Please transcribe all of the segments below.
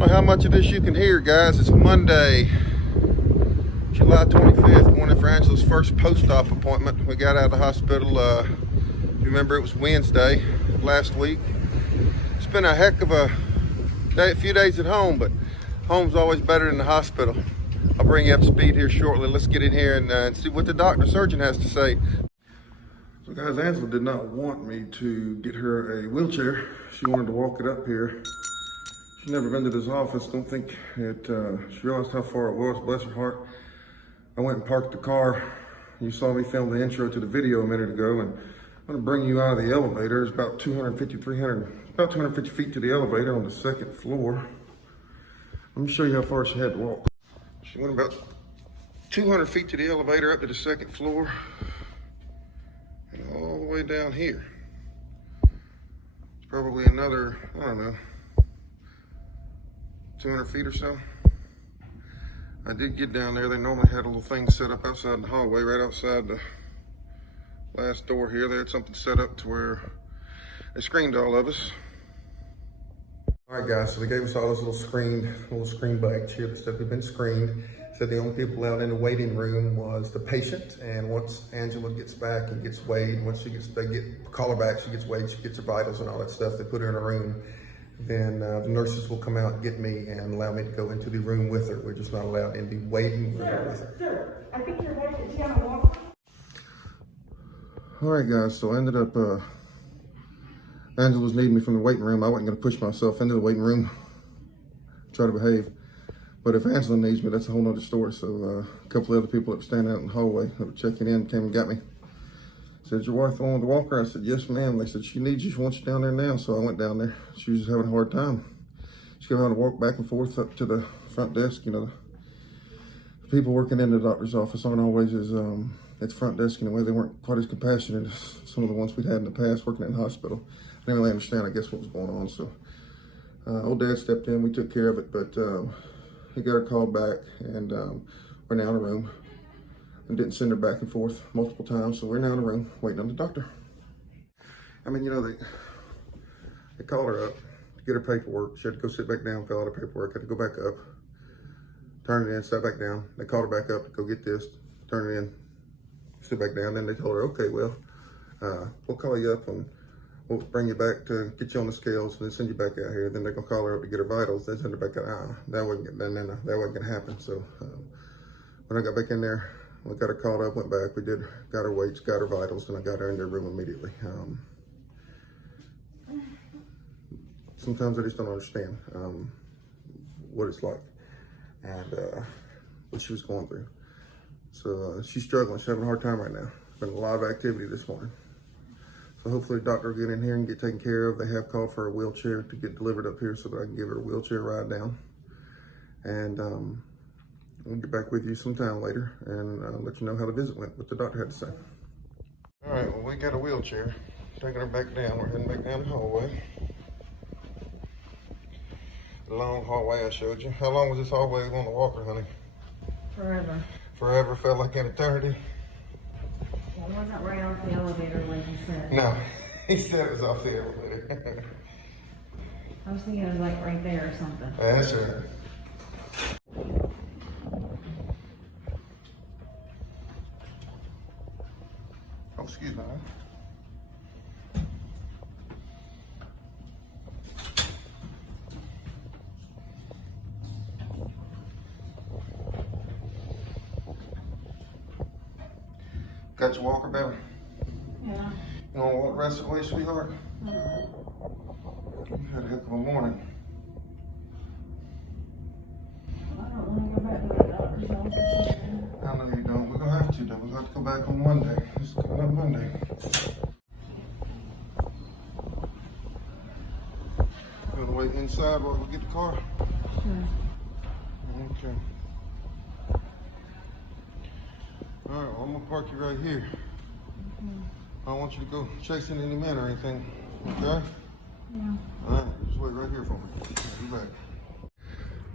I don't know how much of this you can hear, guys. It's Monday, July 25th, going in for Angela's first post-op appointment. We got out of the hospital, if you remember, it was Wednesday last week. It's been a heck of a few days at home, but home's always better than the hospital. I'll bring you up to speed here shortly. Let's get in here and see what the surgeon has to say. So guys, Angela did not want me to get her a wheelchair. She wanted to walk it up here. She's never been to this office. Don't think it, she realized how far it was, bless her heart. I went and parked the car. You saw me film the intro to the video a minute ago, and I'm gonna bring you out of the elevator. It's about 250 feet to the elevator on the second floor. Let me show you how far she had to walk. She went about 200 feet to the elevator up to the second floor and all the way down here. It's probably another, I don't know, 200 feet or so. I did get down there. They normally had a little thing set up outside in the hallway, right outside the last door here. They had something set up to where they screened all of us. All right, guys, so they gave us all those little screen bags here that said we've been screened. Said the only people out in the waiting room was the patient, and once Angela gets back and gets weighed, once they call her back, she gets weighed, she gets her vitals and all that stuff, they put her in a room. Then the nurses will come out and get me and allow me to go into the room with her. We're just not allowed in the waiting room with her. Sir, I think your wife is gonna walk. All right, guys, so I ended up, Angela was needing me from the waiting room. I wasn't gonna push myself into the waiting room, try to behave. But if Angela needs me, that's a whole nother story. So a couple of other people that were standing out in the hallway that were checking in came and got me. Said, your wife on the walker? I said, yes, ma'am. They said, she needs you. She wants you down there now. So I went down there. She was just having a hard time. She kept having to walk back and forth up to the front desk. You know, the people working in the doctor's office aren't always as, at the front desk in a way. They weren't quite as compassionate as some of the ones we'd had in the past working in the hospital. I didn't really understand, I guess, what was going on. So old dad stepped in. We took care of it. But he got her called back, and we're now in a room. And didn't send her back and forth multiple times, so we're now in a room waiting on the doctor. I mean, you know, they called her up to get her paperwork. She had to go sit back down, fill out her paperwork, had to go back up, turn it in, sat back down. They called her back up to go get this, turn it in, sit back down. Then they told her, okay, well, we'll call you up and we'll bring you back to get you on the scales and then send you back out here. Then they're gonna call her up to get her vitals, then send her back out. That wasn't gonna happen. So when I got back in there, we got her called up, went back, got her weights, got her vitals, and I got her in their room immediately. Sometimes I just don't understand what it's like and what she was going through. So she's struggling, she's having a hard time right now. Been a lot of activity this morning. So hopefully the doctor will get in here and get taken care of. They have called for a wheelchair to get delivered up here so that I can give her a wheelchair ride down. And we'll get back with you sometime later and let you know how the visit went, what the doctor had to say. All right, well, we got a wheelchair. Taking her back down. We're heading back down the hallway. The long hallway I showed you. How long was this hallway on the walker, honey? Forever. Forever, felt like an eternity. Well, it wasn't right off the elevator like you said. No, he said it was off the elevator. I was thinking it was like right there or something. That's right. Oh, excuse me. Got your walker, baby? Yeah. You want to walk the rest of the way, sweetheart? You had a heck of a morning. I don't want to go back to the doctor's office. I know you don't. We're going to have to, though. We're going to have to go back on Monday. It's coming up Monday. You want to wait inside while we get the car? Sure. Okay. All right, well, I'm going to park you right here. I don't want you to go chasing any men or anything, okay? Yeah. All right, just wait right here for me. I'll be back.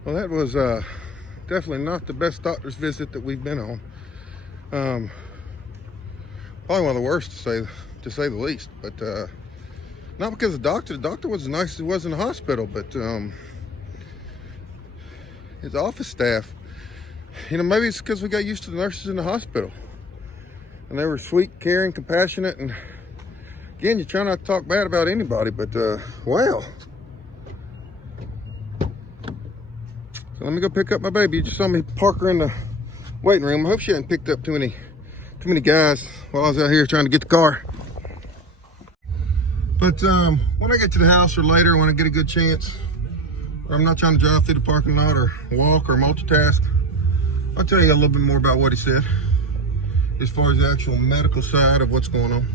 Well, that was definitely not the best doctor's visit that we've been on. Probably one of the worst, to say the least. But not because the doctor was as nice as he was in the hospital, but his office staff. You know, maybe it's because we got used to the nurses in the hospital. And they were sweet, caring, compassionate, and again, you try not to talk bad about anybody, but wow. So let me go pick up my baby. You just saw me park her in the waiting room. I hope she hadn't picked up too many guys while I was out here trying to get the car. But when I get to the house or later, when I get a good chance, or I'm not trying to drive through the parking lot or walk or multitask, I'll tell you a little bit more about what he said as far as the actual medical side of what's going on.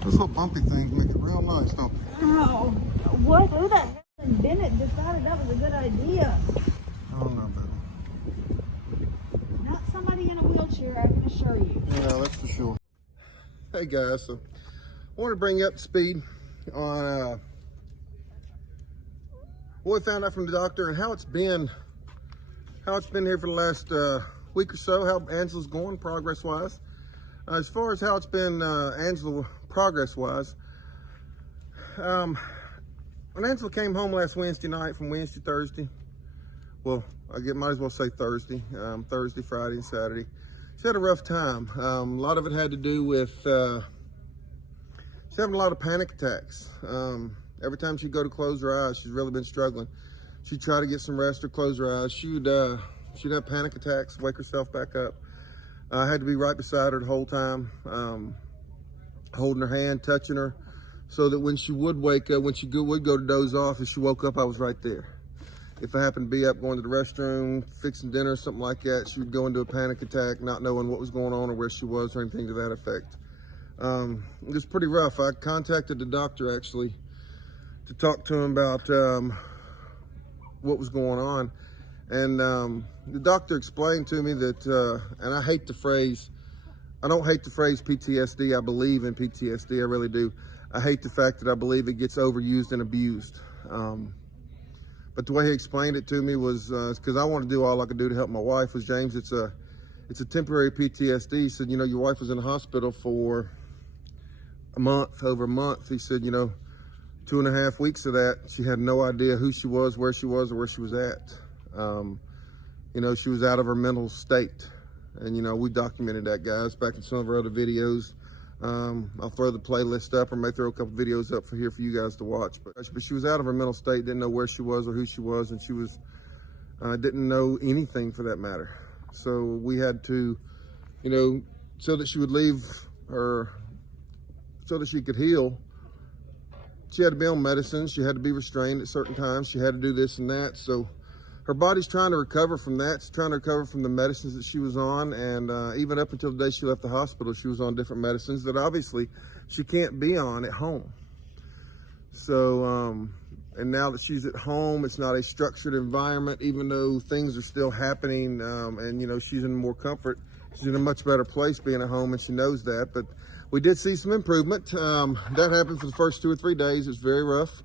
Those little bumpy things make it real nice, don't they? Oh, what? Who the hell in Bennett decided that was a good idea? I don't know, baby. Not somebody in a wheelchair, I can assure you. Yeah, that's for sure. Hey guys, so I wanted to bring you up to speed on what we found out from the doctor and how it's been here for the last week or so, how Angela's going progress-wise. As far as how it's been Angela progress-wise, when Angela came home last Wednesday night from Thursday, well, might as well say Thursday, Friday, and Saturday. She had a rough time. A lot of it had to do with she's having a lot of panic attacks. Every time she'd go to close her eyes, she's really been struggling. She'd try to get some rest or close her eyes. She'd have panic attacks, wake herself back up. I had to be right beside her the whole time, holding her hand, touching her, so that when she would wake up, when she would go to doze off, if she woke up, I was right there. If I happened to be up going to the restroom, fixing dinner, or something like that, she would go into a panic attack, not knowing what was going on or where she was or anything to that effect. It was pretty rough. I contacted the doctor actually to talk to him about what was going on. And the doctor explained to me that, and I don't hate the phrase PTSD. I believe in PTSD, I really do. I hate the fact that I believe it gets overused and abused. But the way he explained it to me was, because I want to do all I could do to help my wife, was, James, it's a temporary PTSD. He said, you know, your wife was in the hospital for over a month. He said, you know, 2.5 weeks of that, she had no idea who she was, or where she was at. You know, she was out of her mental state. And, you know, we documented that, guys, back in some of our other videos. I'll throw the playlist up, or may throw a couple videos up for you guys to watch. But she was out of her mental state, didn't know where she was or who she was, and she was didn't know anything for that matter. So we had to, you know, so that she would leave her, so that she could heal, she had to be on medicine. She had to be restrained at certain times. She had to do this and that. So her body's trying to recover from that. She's trying to recover from the medicines that she was on. And even up until the day she left the hospital, she was on different medicines that obviously she can't be on at home. So, and now that she's at home, it's not a structured environment, even though things are still happening. And, you know, she's in more comfort. She's in a much better place being at home, and she knows that. But we did see some improvement. That happened for the first 2 or 3 days. It's very rough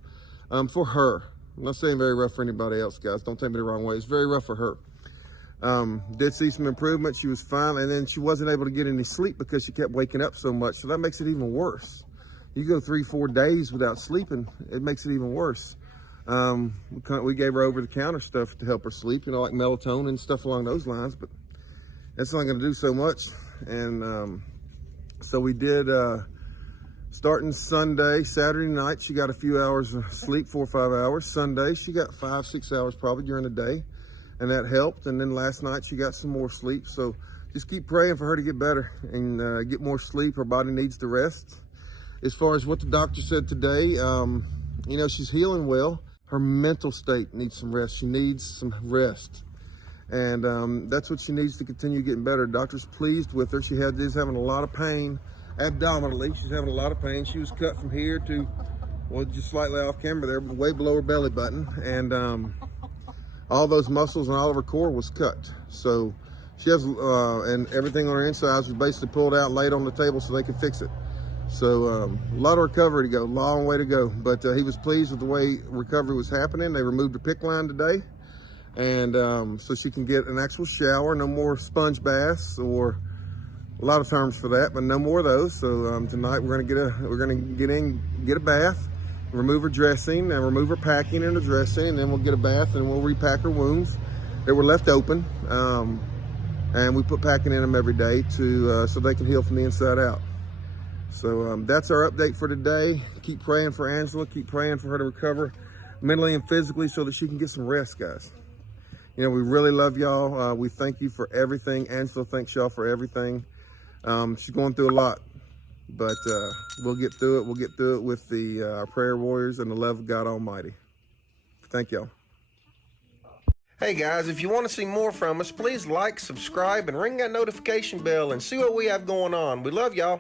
for her. I'm not saying very rough for anybody else, guys. Don't take me the wrong way. It's very rough for her. Did see some improvement. She was fine. And then she wasn't able to get any sleep because she kept waking up so much. So that makes it even worse. You go 3-4 days without sleeping, it makes it even worse. We gave her over-the-counter stuff to help her sleep, you know, like melatonin and stuff along those lines. But that's not going to do so much. And so we did, starting Saturday night, she got a few hours of sleep, 4 or 5 hours. Sunday, she got 5-6 hours probably during the day, and that helped. And then last night, she got some more sleep. So just keep praying for her to get better and get more sleep. Her body needs to rest. As far as what the doctor said today, you know, she's healing well. Her mental state needs some rest. She needs some rest. And that's what she needs to continue getting better. Doctor's pleased with her. She is having a lot of pain abdominally. She's having a lot of pain. She was cut from here to, well, just slightly off camera there, but way below her belly button. And all those muscles and all of her core was cut. So she has, and everything on her insides was basically pulled out and laid on the table so they could fix it. So a lot of recovery to go, long way to go. But he was pleased with the way recovery was happening. They removed the PICC line today. And so she can get an actual shower, no more sponge baths or a lot of terms for that, but no more of those. So tonight we're gonna get a bath, remove her dressing, and remove her packing and her dressing, and then we'll get a bath and we'll repack her wounds that were left open. And we put packing in them every day to so they can heal from the inside out. So that's our update for today. Keep praying for Angela. Keep praying for her to recover mentally and physically so that she can get some rest, guys. You know, we really love y'all. We thank you for everything. Angela thanks y'all for everything. She's going through a lot, but we'll get through it. We'll get through it with our prayer warriors and the love of God Almighty. Thank y'all. Hey guys, if you want to see more from us, please like, subscribe, and ring that notification bell and see what we have going on. We love y'all.